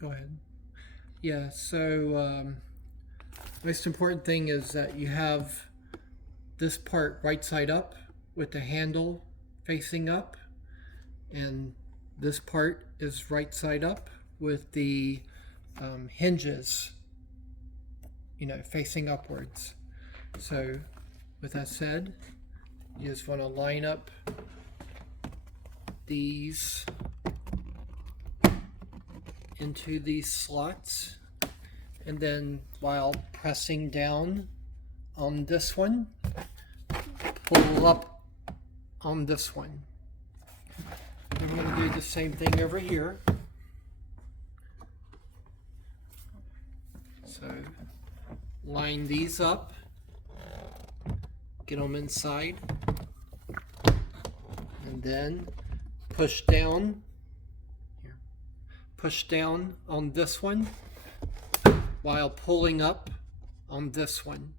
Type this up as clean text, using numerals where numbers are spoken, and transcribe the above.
Go ahead. Yeah, so most important thing is that you have this part right side up with the handle facing up, and this part is right side up with the hinges, facing upwards. So with that said, you just want to line up these into these slots, and then while pressing down on this one, pull up on this one. And we're going to do the same thing over here. So line these up, get them inside, and then push down on this one while pulling up on this one.